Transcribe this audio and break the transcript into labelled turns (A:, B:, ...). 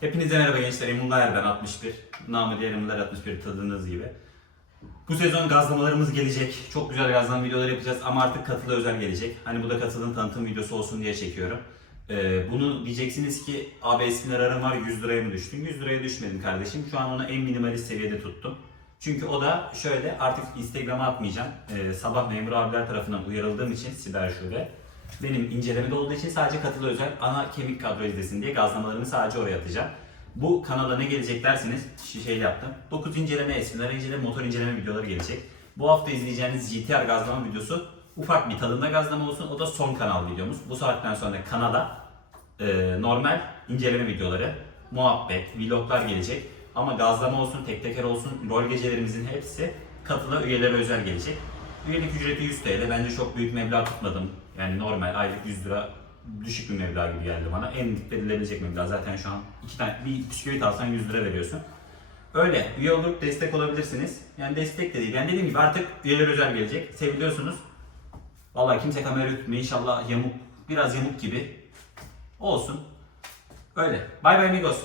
A: Hepinize merhaba gençler. Emrullah ben 61. Namı diğer Emrullah 61 tadınız gibi. Bu sezon gazlamalarımız gelecek. Çok güzel gazlama videoları yapacağız ama artık katılı özel gelecek. Hani bu da katılın tanıtım videosu olsun diye çekiyorum. Ee, bunu diyeceksiniz ki abi eskiler aram var 100 liraya mı düştün? 100 liraya düşmedim kardeşim. Şu an onu en minimalist seviyede tuttum. Çünkü o da şöyle artık Instagram'a atmayacağım. Ee, sabah memur abiler tarafından uyarıldığım için Siber Şube. Benim incelemede olduğu için sadece katılı özel ana kemik kadro izlesin diye gazlamalarımı sadece oraya atacağım. Bu kanala ne gelecek derseniz şi- şey yaptım. 9 inceleme, eskiler inceleme, motor inceleme videoları gelecek. Bu hafta izleyeceğiniz GTR gazlama videosu ufak bir tadında gazlama olsun. O da son kanal videomuz. Bu saatten sonra kanala e, normal inceleme videoları, muhabbet, vloglar gelecek. Ama gazlama olsun, tek teker olsun, rol gecelerimizin hepsi katıla üyelere özel gelecek. Üyelik ücreti 100 TL. Bence çok büyük meblağ tutmadım. Yani normal aylık 100 lira düşük bir meblağ gibi geldi bana. En dikkat edilebilecek meblağ. Zaten şu an iki tane bir bisküvit alsan 100 lira veriyorsun. Öyle. Üye olup destek olabilirsiniz. Yani destek de değil. Yani dediğim gibi artık üyeler özel gelecek. Seviliyorsunuz. Vallahi kimse kamera tutmuyor. İnşallah yamuk, biraz yamuk gibi olsun. Öyle. Bay bay amigos.